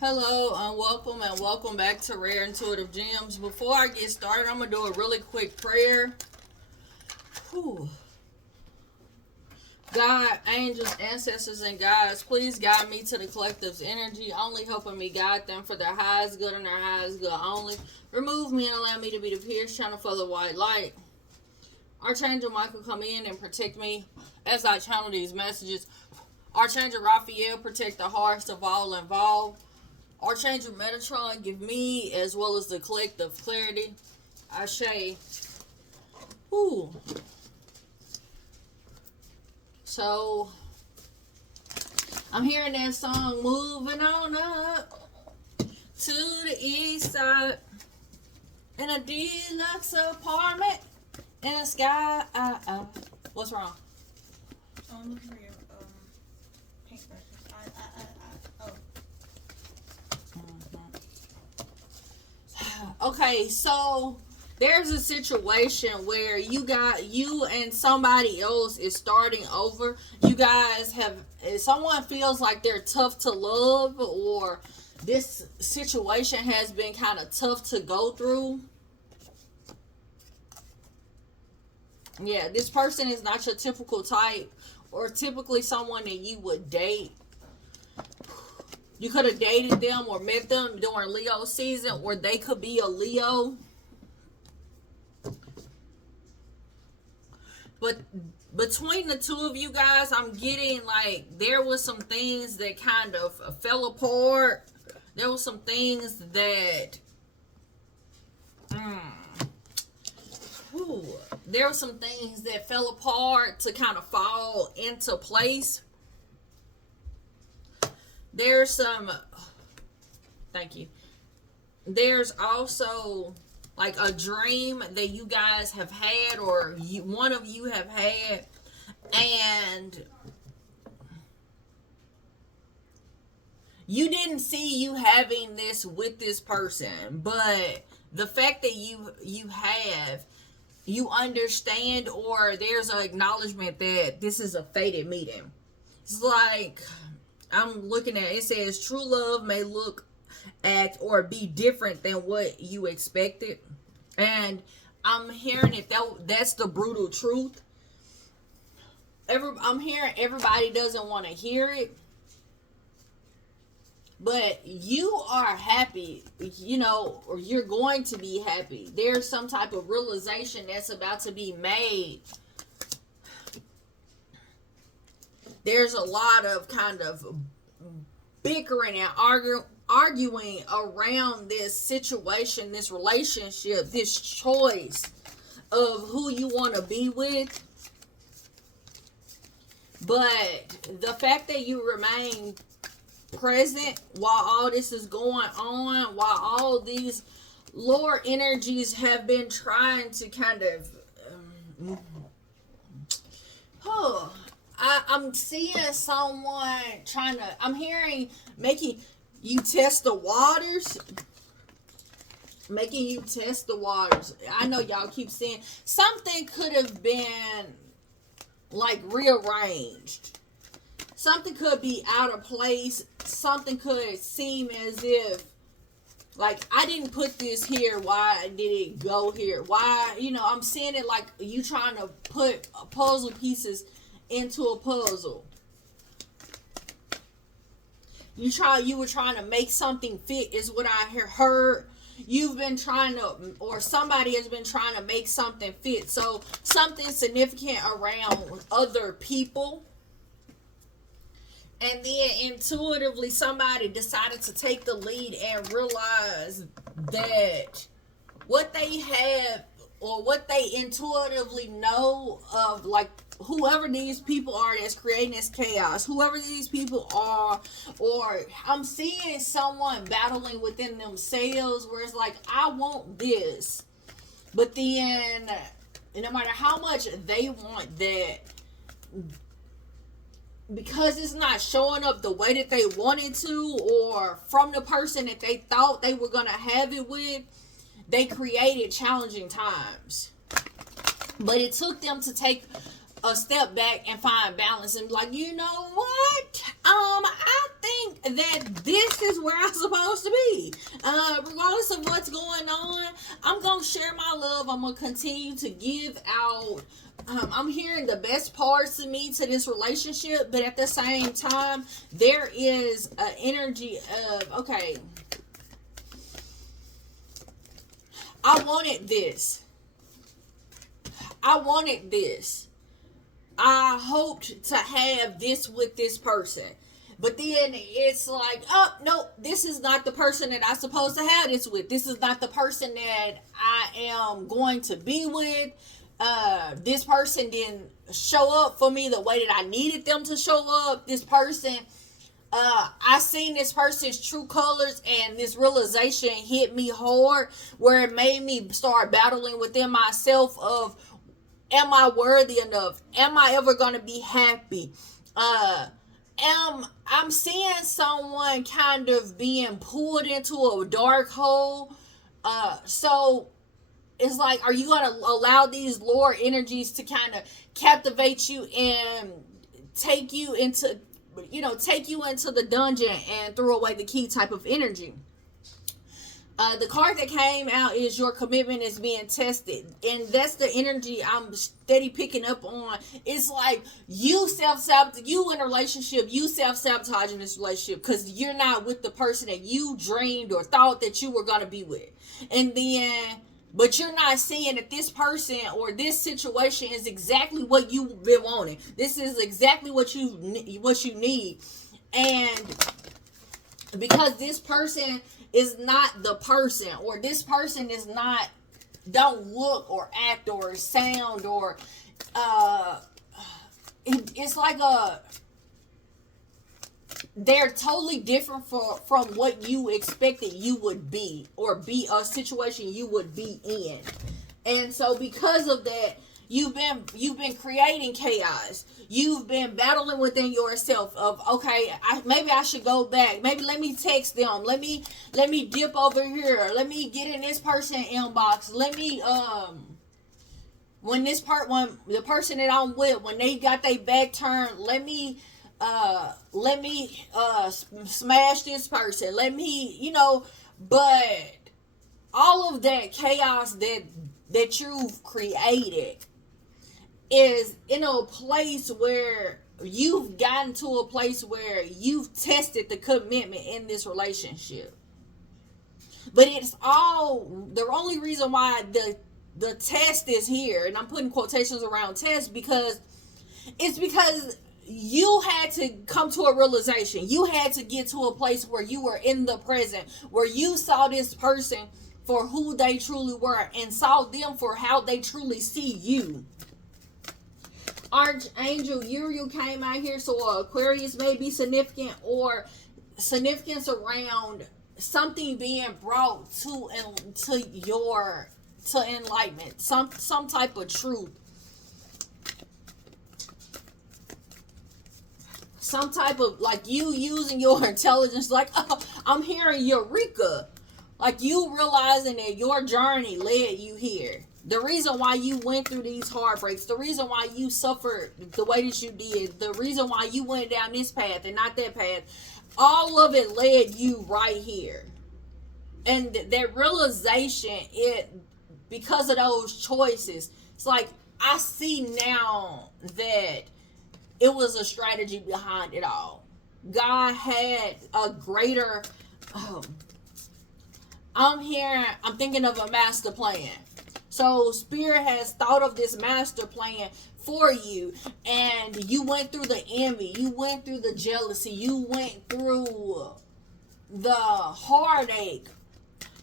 Hello and welcome back to Rare Intuitive Gems. Before I get started, I'm going to do a really quick prayer. Whew. God, angels, ancestors, and guides, please guide me to the collective's energy, only helping me guide them for their highest good and their highest good only. Remove me and allow me to be the pierced channel for the white light. Archangel Michael, come in and protect me as I channel these messages. Archangel Raphael, protect the hearts of all involved. Archangel Metatron, give me as well as the collective clarity. Ashe. Ooh. So, I'm hearing that song, moving on up to the east side in a deluxe apartment in the sky. What's wrong? I'm looking for your paintbrushes. Okay, so there's a situation where you and somebody else is starting over. You guys have, someone feels like they're tough to love, or this situation has been kind of tough to go through. Yeah, this person is not your typical type, or typically someone that you would date. You could have dated them or met them during Leo season, or they could be a Leo. But between the two of you guys, I'm getting like there was some things that kind of fell apart. There was some things that there were some things that fell apart to kind of fall into place. There's some, thank you. There's also like a dream that you guys have had, or one of you have had, and you didn't see you having this with this person, but the fact that you have, you understand, or there's an acknowledgement that this is a fated meeting. It's like, I'm looking at it, says true love may look, act, or be different than what you expected. And I'm hearing it, that's the brutal truth. I'm hearing everybody doesn't want to hear it. But you are happy, or you're going to be happy. There's some type of realization that's about to be made. There's a lot of kind of bickering and arguing around this situation, this relationship, this choice of who you want to be with. But the fact that you remain present while all this is going on, while all these lower energies have been trying to kind of I'm seeing someone I'm hearing making you test the waters. Making you test the waters. I know y'all keep saying something could have been like rearranged. Something could be out of place. Something could seem as if, like, I didn't put this here. Why did it go here? Why, I'm seeing it like you trying to put puzzle pieces into a puzzle. You were trying to make something fit, is what I heard. You've been trying to, or somebody has been trying to make something fit. So something significant around other people. And then intuitively somebody decided to take the lead and realize that what they have, or what they intuitively know of, like, whoever these people are that's creating this chaos, whoever these people are, or I'm seeing someone battling within themselves where it's like, I want this, but then no matter how much they want that, because it's not showing up the way that they wanted to, or from the person that they thought they were going to have it with, they created challenging times. But it took them to take a step back and find balance and be like, you know what? I think that this is where I'm supposed to be. Regardless of what's going on, I'm gonna share my love. I'm gonna continue to give out. I'm hearing the best parts of me to this relationship, but at the same time, there is an energy of, okay, I wanted this. I wanted this. I hoped to have this with this person. But then it's like, oh, no, this is not the person that I'm supposed to have this with. This is not the person that I am going to be with. This person didn't show up for me the way that I needed them to show up. This person, I seen this person's true colors, and this realization hit me hard, where it made me start battling within myself of, am I worthy enough? Am I ever going to be happy? I'm seeing someone kind of being pulled into a dark hole. So it's like, are you going to allow these lower energies to kind of captivate you and take you into the dungeon and throw away the key type of energy? The card that came out is your commitment is being tested. And that's the energy I'm steady picking up on. It's like you in a relationship, you self-sabotaging this relationship because you're not with the person that you dreamed or thought that you were going to be with. And then, but you're not seeing that this person or this situation is exactly what you've been wanting. This is exactly what you need. And because this person is not the person, or this person is not, don't look or act or sound or it's like they're totally different from what you expected you would be, or be a situation you would be in. And so because of that, you've been creating chaos. You've been battling within yourself of, okay, maybe I should go back. Maybe let me text them. Let me dip over here. Let me get in this person inbox. Let me when the person that I'm with, when they got their back turned, let me smash this person. Let me, but all of that chaos that you've created is in a place where you've gotten to a place where you've tested the commitment in this relationship. But it's all, the only reason why the test is here, and I'm putting quotations around test, because you had to come to a realization. You had to get to a place where you were in the present, where you saw this person for who they truly were and saw them for how they truly see you. Archangel Uriel came out here, so Aquarius may be significant, or significance around something being brought to enlightenment, some type of truth, some type of, like, you using your intelligence, like, oh, I'm hearing Eureka, like you realizing that your journey led you here. The reason why you went through these heartbreaks, the reason why you suffered the way that you did, the reason why you went down this path and not that path, all of it led you right here. And that realization, because of those choices, it's like, I see now that it was a strategy behind it all. God had a greater, I'm thinking of a master plan. So Spirit has thought of this master plan for you, and you went through the envy, you went through the jealousy, you went through the heartache,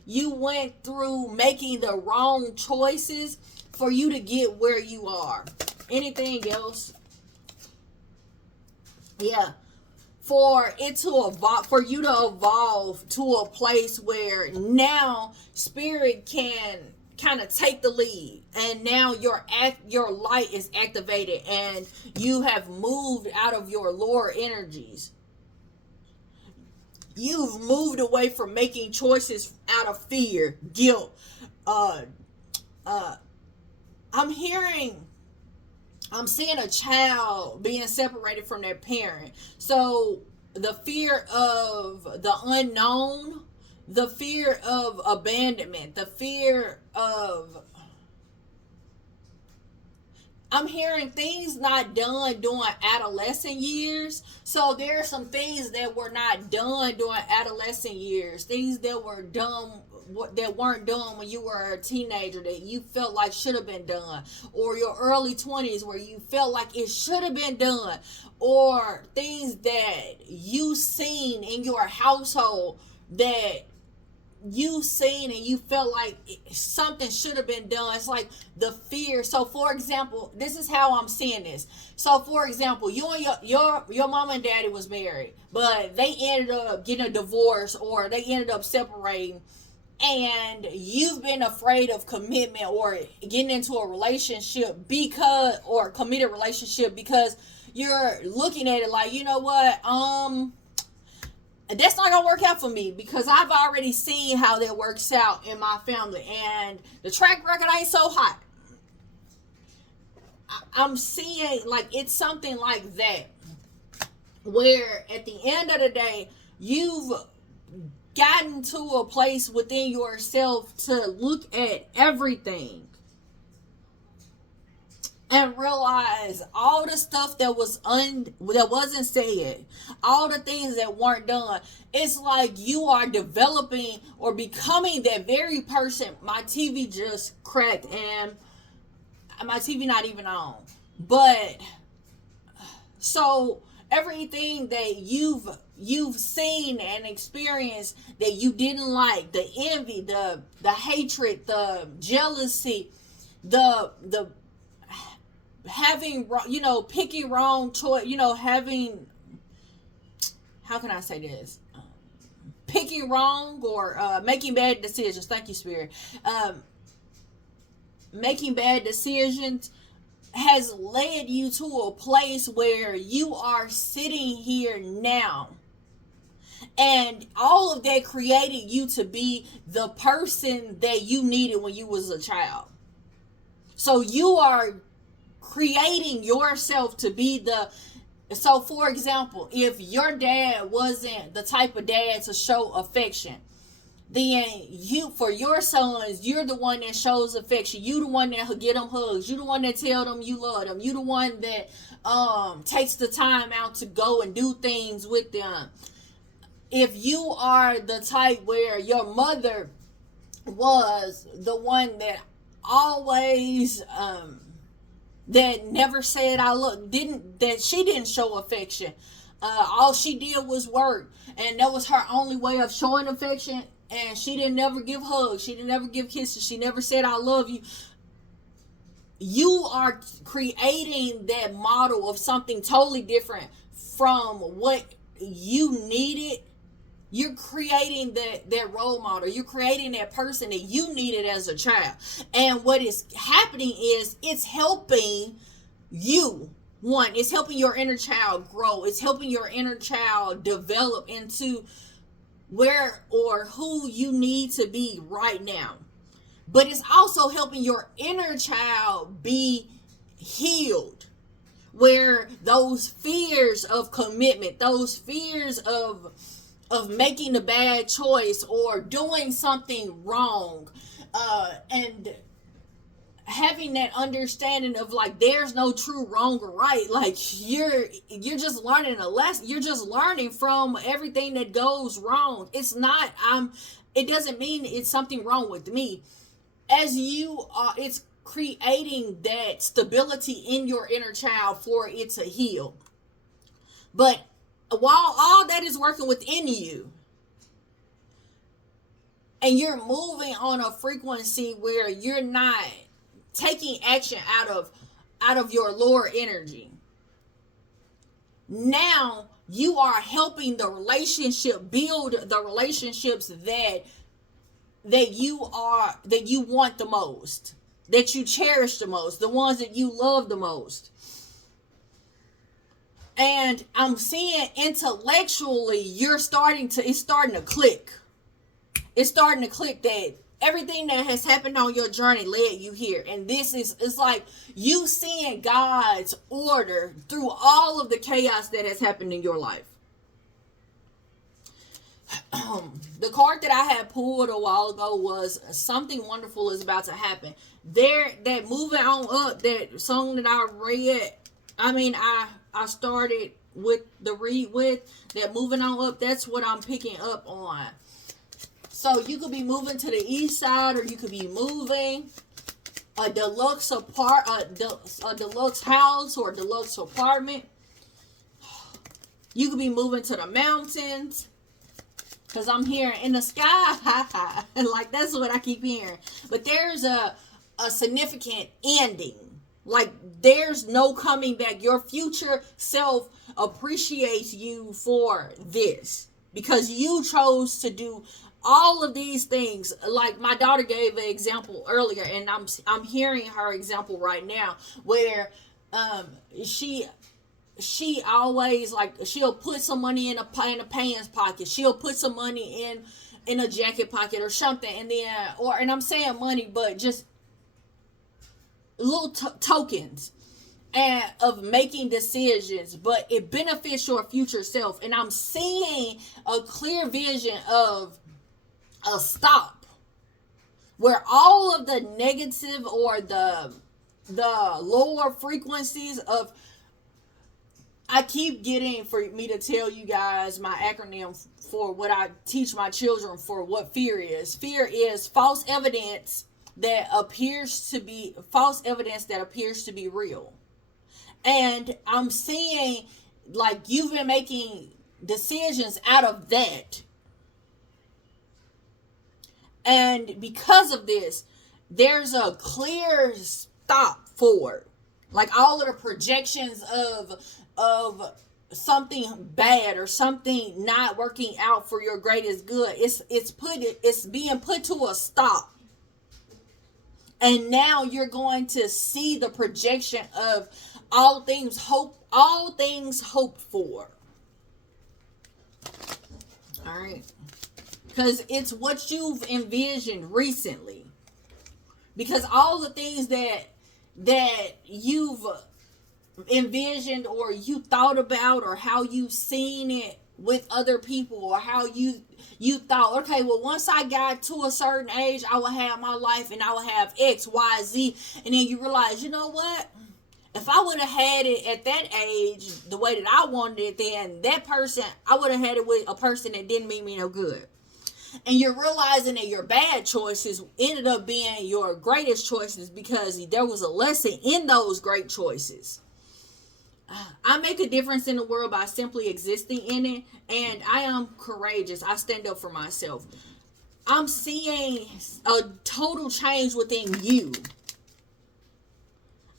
you went through making the wrong choices for you to get where you are. Anything else? Yeah. For it to evolve, for you to evolve to a place where now Spirit can kind of take the lead, and now your light is activated, and you have moved out of your lower energies. You've moved away from making choices out of fear, guilt. I'm hearing I'm seeing a child being separated from their parent. So the fear of the unknown, the fear of abandonment, the fear of, I'm hearing things not done during adolescent years. So there are some things that were not done during adolescent years. Things that were done that weren't done when you were a teenager that you felt like should have been done, or your early 20s where you felt like it should have been done, or things that you seen in your household that you seen and you felt like something should have been done. It's like the fear. So for example, this is how I'm seeing this. So for example, you and your mom and daddy was married, but they ended up getting a divorce or they ended up separating, and you've been afraid of commitment or getting into a relationship because, or committed relationship, because you're looking at it like, you know what, that's not gonna work out for me because I've already seen how that works out in my family and the track record ain't so hot. I'm seeing like it's something like that, where at the end of the day you've gotten to a place within yourself to look at everything and realize all the stuff that that wasn't said, all the things that weren't done. It's like you are developing or becoming that very person. My TV just cracked and my TV not even on. But so everything that you've seen and experienced that you didn't like, the envy, the hatred, the jealousy, the having, you know, picking wrong choice, you know, having, how can I say this, picking wrong or making bad decisions. Thank you, Spirit. Making bad decisions has led you to a place where you are sitting here now, and all of that created you to be the person that you needed when you was a child. So you are creating yourself to be the, so for example, if your dad wasn't the type of dad to show affection, then you, for your sons, you're the one that shows affection. You the one that get them hugs. You the one that tell them you love them. You the one that takes the time out to go and do things with them. If you are the type where your mother was the one that always that never said I love, she didn't show affection, all she did was work, and that was her only way of showing affection, and she didn't never give hugs, she didn't never give kisses, she never said I love you. You are creating that model of something totally different from what you needed. You're creating that role model. You're creating that person that you needed as a child. And what is happening is it's helping you. One, it's helping your inner child grow. It's helping your inner child develop into where or who you need to be right now. But it's also helping your inner child be healed, where those fears of commitment, those fears of making a bad choice or doing something wrong, and having that understanding of like there's no true wrong or right. Like you're just learning a lesson. You're just learning from everything that goes wrong. It's not it doesn't mean it's something wrong with me. As you are, it's creating that stability in your inner child for it to heal. But while all that is working within you, and you're moving on a frequency where you're not taking action out of your lower energy, now you are helping the relationship build the relationships that you want the most, that you cherish the most, the ones that you love the most. And I'm seeing intellectually it's starting to click. It's starting to click that everything that has happened on your journey led you here. And this is, it's like you seeing God's order through all of the chaos that has happened in your life. The card that I had pulled a while ago was something wonderful is about to happen. There, that moving on up, that song that I read, I started with the read with, that moving on up, that's what I'm picking up on. So you could be moving to the east side, or you could be moving a deluxe a deluxe house or a deluxe apartment. You could be moving to the mountains. Because I'm hearing in the sky, like that's what I keep hearing. But there's a significant ending. Like there's no coming back. Your future self appreciates you for this. Because you chose to do all of these things. Like my daughter gave an example earlier, and I'm hearing her example right now, where she always, like, she'll put some money in a pants pocket. She'll put some money in a jacket pocket or something, and then, and I'm saying money, but just little tokens and of making decisions, but it benefits your future self. And I'm seeing a clear vision of a stop where all of the negative or the lower frequencies of, I keep getting, for me to tell you guys my acronym for what I teach my children for what fear is. Fear is false evidence that appears to be real. And I'm seeing, like, you've been making decisions out of that. And because of this, there's a clear stop forward. Like all of the projections of something bad or something not working out for your greatest good, it's being put to a stop. And now you're going to see the projection of all things hoped for. All right. Because it's what you've envisioned recently. Because all the things that you've envisioned or you thought about, or how you've seen it with other people, or how you thought, okay, well, once I got to a certain age, I will have my life and I will have X, Y, Z. And then you realize, you know what? If I would have had it at that age the way that I wanted it, then that person, I would have had it with a person that didn't mean me no good. And you're realizing that your bad choices ended up being your greatest choices, because there was a lesson in those great choices. I make a difference in the world by simply existing in it, and I am courageous. I stand up for myself. I'm seeing a total change within you.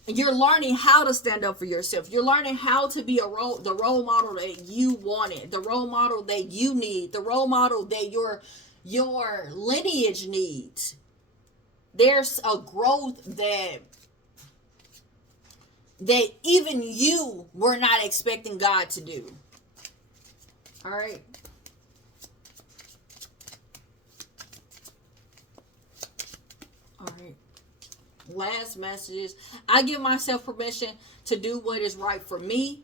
You're learning how to stand up for yourself. You're learning how to be the role model that you wanted, the role model that you need, the role model that your lineage needs. There's a growth that even you were not expecting God to do. All right. All right. Last messages. I give myself permission to do what is right for me.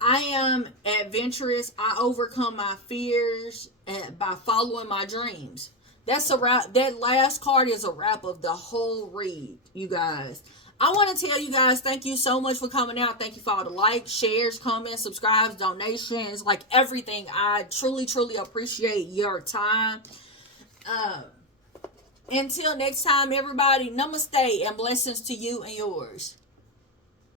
I am adventurous. I overcome my fears by following my dreams. That's a wrap. That last card is a wrap of the whole read, you guys. I want to tell you guys, thank you so much for coming out. Thank you for all the likes, shares, comments, subscribes, donations, like everything. I truly, truly appreciate your time. Until next time, everybody, namaste and blessings to you and yours.